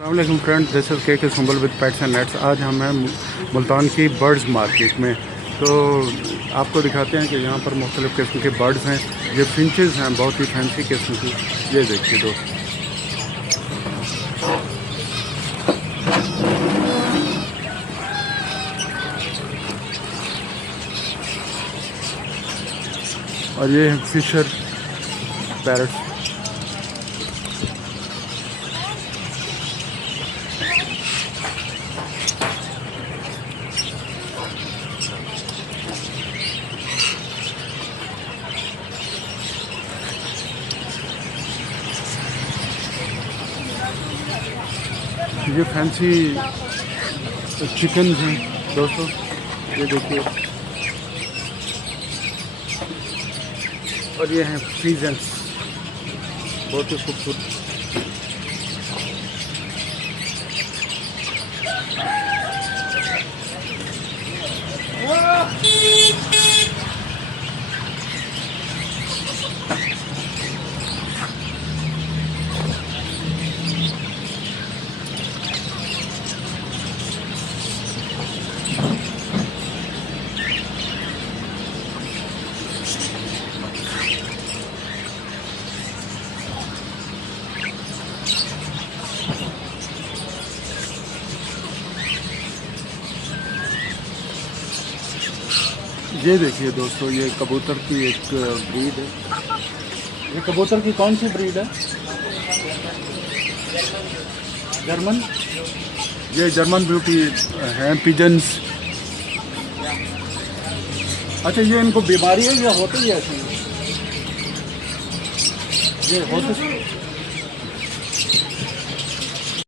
अस्सलाम friends, this is के Sumbal with pets and nets. आज हम हैं मुल्तान की बर्ड्स मार्केट में। तो आपको दिखाते हैं कि यहाँ पर मुख्तलिफ़ किस्म के बर्ड्स हैं। ये फिंचेस हैं, बहुत ही फैंसी किस्म की। ये देखिए दोस्तों, और ये हैं फिशर पैरट्स। ये फैंसी चिकन हैं दोस्तों, ये देखिए। और ये हैं पीजेंट्स, बहुत ही खूबसूरत। ये देखिए दोस्तों, ये कबूतर की एक ब्रीड है। ये कबूतर की कौन सी ब्रीड है? जर्मन। ये जर्मन ब्यूटी हैं, पिजन्स। अच्छा, ये इनको बीमारी है या होते ही ऐसे? ये होते